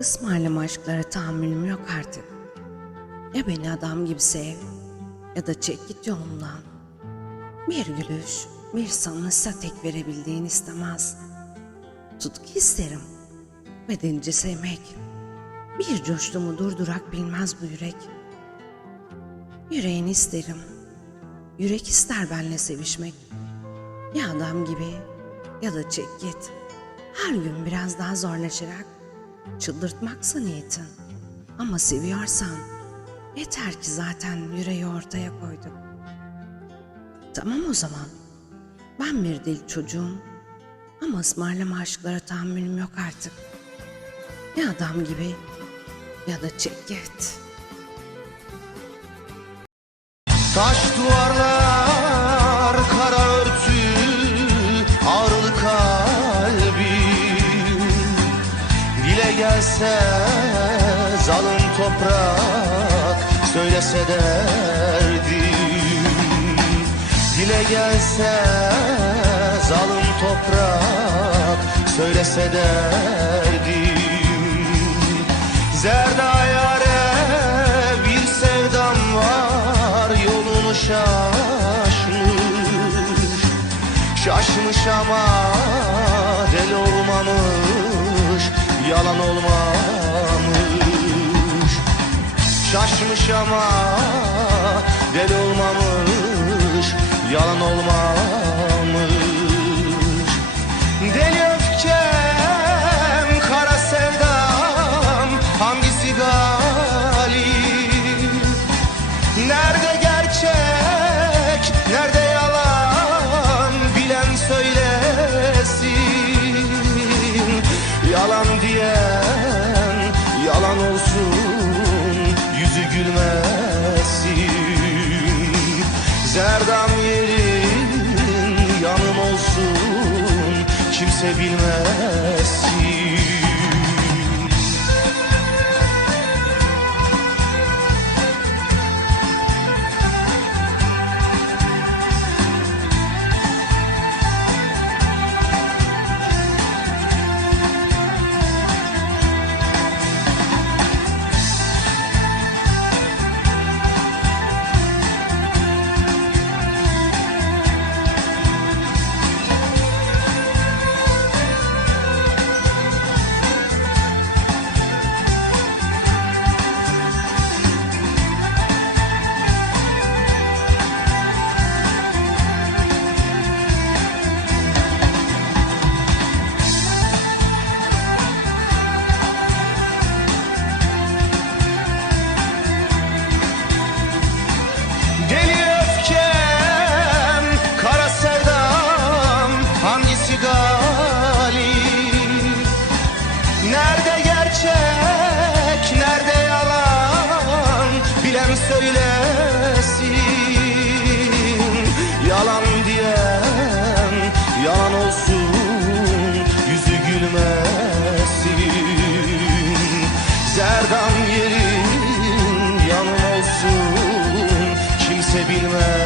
Ismarlama aşklara tahammülüm yok artık. Ya beni adam gibi sev ya da çek git yolumdan. Bir gülüş, bir sanışsa tek verebildiğin istemez. Tutku isterim ve delice sevmek. Bir coştuğumu durdurak bilmez bu yürek. Yüreğini isterim, yürek ister benle sevişmek. Ya adam gibi ya da çek git. Her gün biraz daha zorlaşarak çıldırtmaksa niyetin. Ama seviyorsan yeter ki zaten yüreği ortaya koyduk. Tamam o zaman. Ben bir deli çocuğum ama ısmarlama aşklara tahammülüm yok artık. Ya adam gibi ya da çek git. Taş duvarlar, kara örtü, ağrılı kalbim. Dile gelse zalim toprak, söylese derdim. Dile gelse zalim toprak, söylese derdim. Zerda yâre bir sevdam var, yolunu şaşmış ama deli olmamış, yalan olmamış. Şaşmış ama deli olmamış, yalan olmamış. Deli öfkem, kara sevdam, hangisi galip? Nerede gerçek, nerede yalan, bilen söylesin. Yalan diyen yalan olsun, yüzü gülmesin. Zerdam yerin yanım olsun, kimse bilmesin. Deli öfkem, kara sevdam, hangisi galip? Nerede gerçek, nerede yalan, bilen söylesin. Yalan diyen yalan olsun, yüzü gülmesin. Zerdam yerin yanım olsun, kimse bilmez.